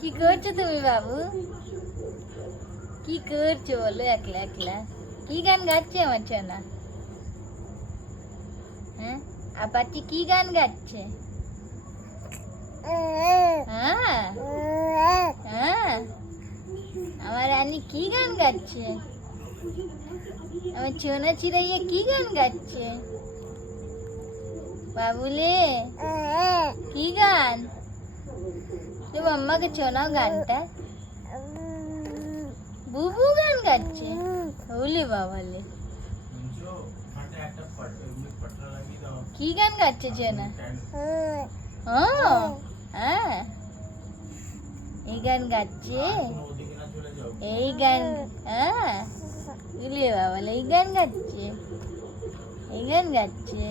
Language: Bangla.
কি করছো তুমি বাবু? কি করছো বলো একলা একলা? কি গান গাচ্ছে আমার সোনা? হ্যাঁ, আপাচি কি গান গাচ্ছে? হ্যাঁ হ্যাঁ, আমার রানী কি গান গাচ্ছে? আমার সোনা চিড়াইয়া কি গান গাচ্ছে? বাবুলে কি গান? তুমি আম্মাকে শোনাও গানটা। বুবু গান গাচ্ছে? বলি বাবালে কি গান গাচ্ছে চেনা? ও হ্যাঁ, এই গান গাচ্ছে, এই গান। হ্যাঁ বলি বাবালে এই গান গাচ্ছে, এই গান গাচ্ছে।